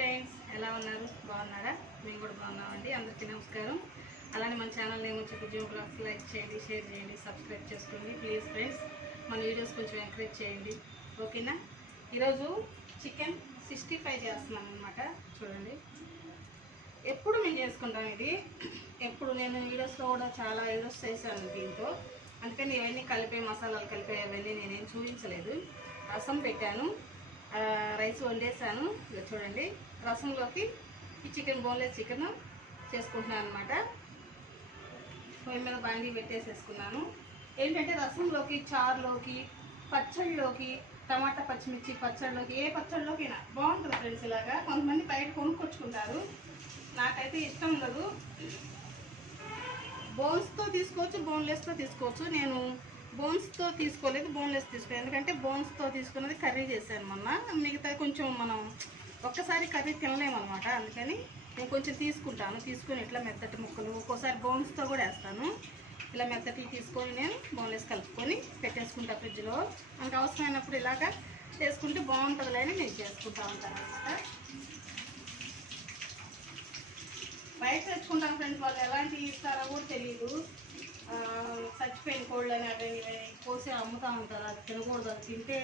Friends, ఎలా ఉన్నారు? బాగున్నారా? మేము కూడా బాగున్నామండి. అందరికీ నమస్కారం. అలానే మన ఛానల్ నేమ్ వచ్చి జూమ్ బ్లాగ్స్ లైక్ చేయండి, షేర్ చేయండి, సబ్స్క్రైబ్ చేసుకోండి ప్లీజ్ ఫ్రెండ్స్. మన వీడియోస్ కొంచెం ఎంకరేజ్ చేయండి, ఓకేనా? ఈరోజు చికెన్ 65 చేస్తున్నాం అనమాట. చూడండి, ఎప్పుడు మేము చేసుకుంటాం ఇది. ఎప్పుడు నేను వీడియోస్లో కూడా చాలా వీడియోస్ చేశాను దీంతో, అందుకని ఇవన్నీ కలిపే మసాలాలు కలిపే అవన్నీ నేనేం చూపించలేదు. రసం పెట్టాను, రైస్ వండేసాను. ఇక చూడండి, రసంలోకి ఈ చికెన్ బోన్లెస్ చికెన్ చేసుకుంటున్నాను అనమాట. పొయ్యి మీద బాండీ పెట్టేసేసుకున్నాను. ఏంటంటే రసంలోకి, చారులోకి, పచ్చళ్ళలోకి, టమాటా పచ్చిమిర్చి పచ్చళ్ళలోకి, ఏ పచ్చళ్ళలోకైనా బాగుంటుంది ఫ్రెండ్స్. ఇలాగా కొంతమంది బయట కొనుక్కొచ్చుకుంటారు, నాకైతే ఇష్టం ఉండదు. బోన్స్తో తీసుకోవచ్చు, బోన్లెస్తో తీసుకోవచ్చు. నేను బోన్స్తో తీసుకోలేదు, బోన్లెస్ తీసుకోలేదు. ఎందుకంటే బోన్స్తో తీసుకున్నది కర్రీ చేశాను మొన్న. మిగతా కొంచెం మనం ఒక్కసారి కర్రీ తినలేము అనమాట. అందుకని నేను కొంచెం తీసుకుని ఇట్లా మెత్తటి ముక్కలు, ఒక్కోసారి బోన్స్తో కూడా వేస్తాను. ఇలా మెత్తటి తీసుకొని నేను బోన్లెస్ కలుపుకొని పెట్టేసుకుంటా ఫ్రిడ్జ్లో. మనకు అవసరమైనప్పుడు ఇలాగా చేసుకుంటే బాగుంటుందిలే అని నేను చేసుకుంటా ఉంటాను అనమాట. బయట తెచ్చుకుంటాను ఫ్రెండ్స్, వాళ్ళు ఎలాంటివి ఇస్తారో కూడా తెలియదు. చచ్చిపోయిన కోళ్ళు అని అవి కోసి అమ్ముతూ ఉంటారు. అది తినకూడదు, అది తింటే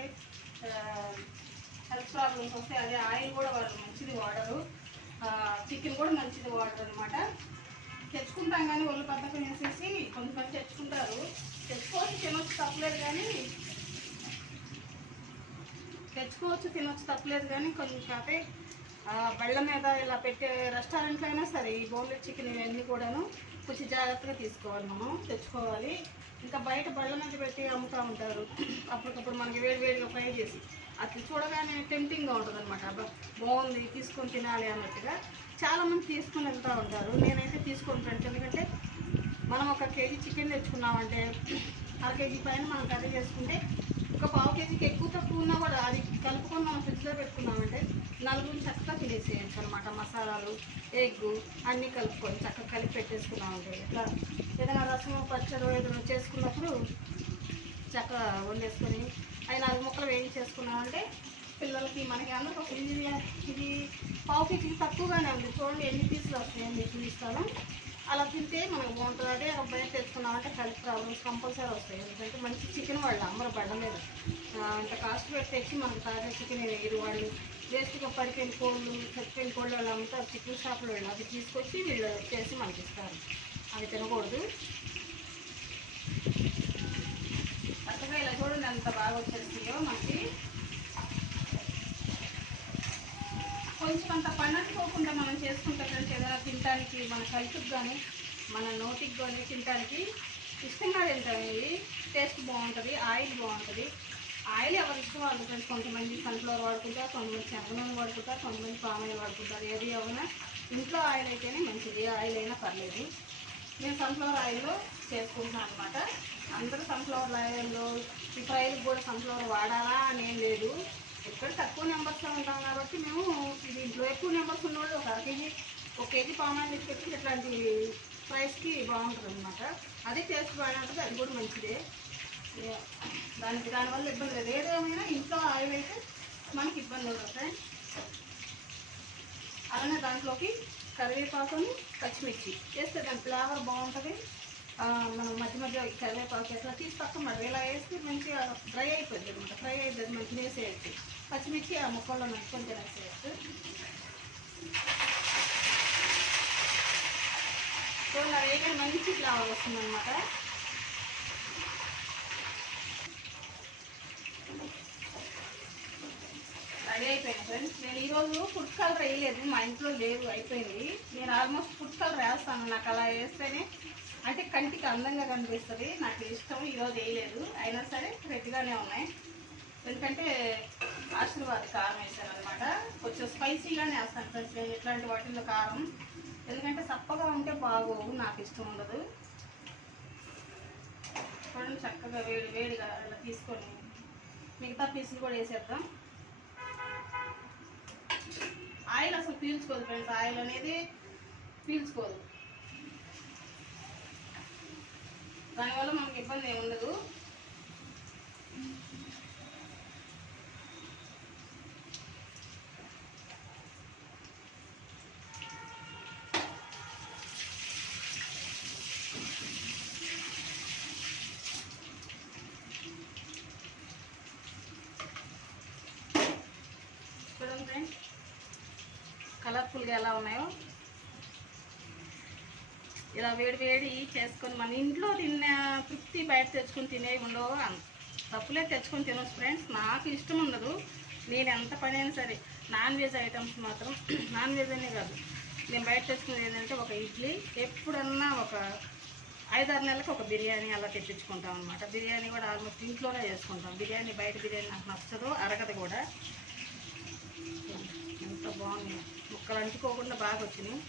హెల్త్ ప్రాబ్లమ్స్ వస్తాయి. అదే ఆయిల్ కూడా వాళ్ళు మంచిది వాడరు, చికెన్ కూడా మంచిది వాడరు అనమాట. తెచ్చుకుంటాం కానీ ఒళ్ళు పద్ధతి వేసేసి కొంతమంది తెచ్చుకుంటారు. తెచ్చుకోవచ్చు, తినొచ్చు, తప్పలేదు కానీ కొంచెం కాకపోతే బళ్ళ మీద ఇలా పెట్టే రెస్టారెంట్లో అయినా సరే ఈ బోన్లెస్ చికెన్ ఇవన్నీ కూడాను కొంచెం జాగ్రత్తగా తీసుకోవాలి, మనం తెచ్చుకోవాలి. ఇంకా బయట బళ్ళ మీద పెట్టి అమ్ముతూ ఉంటారు. అప్పటికప్పుడు మనకి వేడివేడిగా ఫ్రై చేసి అది చూడగానే టెంప్టింగ్గా ఉంటుంది అనమాట. బాగుంది, తీసుకొని తినాలి అన్నట్టుగా చాలామంది తీసుకొని వెళ్తూ ఉంటారు. నేనైతే తీసుకొని ఫ్రెండ్స్, ఎందుకంటే మనం 1 కేజీ చికెన్ తెచ్చుకున్నామంటే 1/2 కేజీ పైన మనం కర్రీ చేసుకుంటే ఒక 1/2 కేజీకి ఎక్కువ తక్కువ ఉన్నా కూడా అది కలుపుకొని మనం ఫ్రిడ్జ్లో పెట్టుకున్నామంటే నలుగురు చక్కగా తినేసేయచ్చు అనమాట. మసాలాలు, ఎగ్గు అన్నీ కలుపుకొని చక్కగా కలిపి పెట్టేసుకున్నామంటే ఇట్లా ఏదైనా రసము, పచ్చడి ఏదైనా చేసుకున్నప్పుడు చక్కగా వండేసుకొని అవి 4 ముక్కలు వేయించేసుకున్నామంటే పిల్లలకి, మనకి అందరూ ఇది 1/2 కేజీకి తక్కువగానే ఉంది. చూడండి ఎన్ని పీసులు వస్తాయని నేను చూపిస్తాను. అలా తింటే మనకు బాగుంటుంది. అదే బయట తెచ్చుకున్నామంటే హెల్త్ ప్రాబ్లమ్స్ కంపల్సరీ వస్తాయి. ఎందుకంటే మంచి చికెన్ వాళ్ళు అమ్మరు బండ మీద. అంత కాస్ట్ పెట్టి తెచ్చి మనకు తాజా చికెన్ వేయరు వాళ్ళు. వేస్ట్గా పడిపోయిన కోళ్ళు, చచ్చిపోయిన కోళ్ళు వాళ్ళు అమ్ముతారు చికెన్ షాప్లో. వాళ్ళు అది తీసుకొచ్చి వీళ్ళు చేసి మనకి ఇస్తారు. అవి తినకూడదు. చక్కగా ఇలా చూడండి అంత బాగా వచ్చేస్తాయో మనకి. కొంచెం అంత పండుకోకుండా మనం చేసుకుంటే ఫ్రెండ్స్, ఏదైనా తినడానికి మన కలుపుకి కానీ మన నోటికి కానీ తినడానికి ఇష్టంగా తింటాం. ఇవి టేస్ట్ బాగుంటుంది, ఆయిల్ బాగుంటుంది. ఆయిల్ ఎవరి ఇష్టం వాళ్ళు ఫ్రెండ్స్. కొంతమంది సన్ఫ్లవర్ వాడుకుంటారు, కొంతమంది శనగనూనె వాడుకుంటారు, కొంతమంది పామ్ ఆయిల్ వాడుకుంటారు. ఏది ఏమైనా ఇంట్లో ఆయిల్ అయితేనే మంచిది, ఏ ఆయిల్ అయినా పర్లేదు. నేను సన్ఫ్లవర్ ఆయిల్లో చేసుకుంటున్నాను అనమాట. అందరూ సన్ఫ్లవర్ ఆయిల్లో ఈ ఫ్రైలకు కూడా సన్ఫ్లవర్ వాడాలా అని ఏం లేదు. ఇక్కడ తక్కువ నెంబర్స్లో ఉంటాం కాబట్టి మేము దీంట్లో ఎక్కువ నెంబర్స్ ఉన్నవాళ్ళు 1 కేజీ పామ్ ఆయిల్ తీసుకొచ్చి ఇట్లాంటి ప్రైస్కి బాగుంటుంది అనమాట. అది టేస్ట్ బాగానే ఉంటుంది, అది కూడా మంచిదే. దానివల్ల ఇబ్బంది లేదు. ఏదేమైనా ఇంట్లో ఆయిల్ అయితే మనకి ఇబ్బంది అవుతుంది. అలానే దాంట్లోకి కరివేపాకుని, పచ్చిమిర్చి వేస్తే దాని ఫ్లేవర్ బాగుంటుంది. మనం మధ్య మధ్య కరివేపాకు ఎట్లా తీసి పక్కన ఇలా వేస్తే మంచిగా డ్రై అయిపోద్ది అనమాట. ఫ్రై అయిపోద్ది, మంచిగా వేసేయచ్చు. పచ్చిమిర్చి ఆ ముక్కల్లో నచ్చుకొని తినేసేయచ్చు. సో నా వేగన మంచి ఫ్లేవర్ వస్తుందన్నమాట. రెడీ అయిపోయింది ఫ్రెండ్స్. నేను ఈరోజు ఫుడ్ కలర్ వేయలేదు, మా ఇంట్లో లేవు, అయిపోయింది. నేను ఆల్మోస్ట్ ఫుడ్ కలర్ వేస్తాను, నాకు అలా వేస్తేనే అంటే కంటికి అందంగా కనిపిస్తుంది. నాకు ఇష్టం. ఈరోజు వేయలేదు, అయినా సరే రెడ్గానే ఉన్నాయి. ఎందుకంటే ఆశీర్వాద కారం వేసాను అనమాట. కొంచెం స్పైసీగానే వేస్తాను ఫ్రెండ్స్ నేను ఇట్లాంటి వాటిల్లో కారం. ఎందుకంటే చప్పగా ఉంటే బాగోవు, నాకు ఇష్టం ఉండదు. చూడండి చక్కగా వేడిగా ఇలా తీసుకొని మిగతా పీసులు కూడా వేసేద్దాం. ఆయిల్ అసలు పీల్చుకోదు ఫ్రెండ్స్, ఆయిల్ అనేది పీల్చుకోదు. దానివల్ల మనకి ఇబ్బంది ఏమి ఉండదు. చూడండి ఫ్రెండ్స్ కలర్ఫుల్గా ఎలా ఉన్నాయో. ఇలా వేడి వేడి చేసుకొని మన ఇంట్లో తిన్న తృప్తి బయట తెచ్చుకొని తినేవి ఉండవు. తప్పులే తెచ్చుకొని తినొచ్చు ఫ్రెండ్స్. నాకు ఇష్టం ఉండదు. నేను ఎంత పని అయినా సరే నాన్ వెజ్ ఐటమ్స్ మాత్రం నాన్ వెజ్ అనే కాదు, నేను బయట తెచ్చుకునేది ఏంటంటే ఒక ఇడ్లీ, ఎప్పుడన్నా ఒక 5-6 నెలలకు ఒక బిర్యానీ అలా తెప్పించుకుంటాం అనమాట. బిర్యానీ కూడా ఆల్మోస్ట్ ఇంట్లోనే చేసుకుంటాం. బిర్యానీ బయట బిర్యానీ నాకు నచ్చదు, అరగదు కూడా. ఎంత బాగుంది, ముక్కలు అంటుకోకుండా బాగా వచ్చినాయి.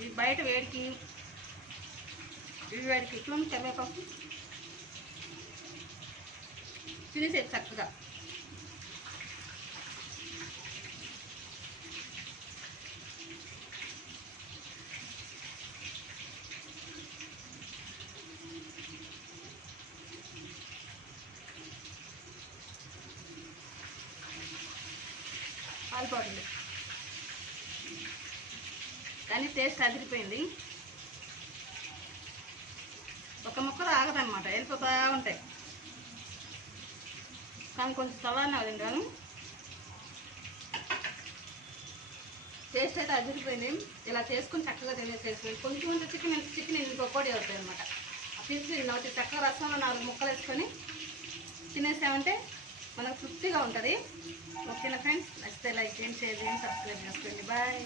ఇది బయట వేడికి ఇవి వేడికి ఇట్లా కరివేపాకు తినేసేది చక్కగా. పాల్పడుతుంది కానీ టేస్ట్ అదిరిపోయింది. ఒక ముక్కలు ఆగదన్నమాట, వెళ్ళిపోతూ ఉంటాయి. కానీ కొంచెం చల్లారని తింటాను. టేస్ట్ అయితే అదిరిపోయింది. ఇలా చేసుకుని చక్కగా తినేసేసి కొంచెం చికెన్ ఇంకొకటి అవుతాయి అనమాట. ఆ పీస్ నవ్వుతాయి. చక్కగా రసంలో 4 ముక్కలు వేసుకొని తినేసామంటే మనకు తృప్తిగా ఉంటుంది. ఓకేనా ఫ్రెండ్స్, నచ్చితే లైక్ చేయండి, షేర్ చేయండి, సబ్స్క్రైబ్ చేసుకోండి. బాయ్.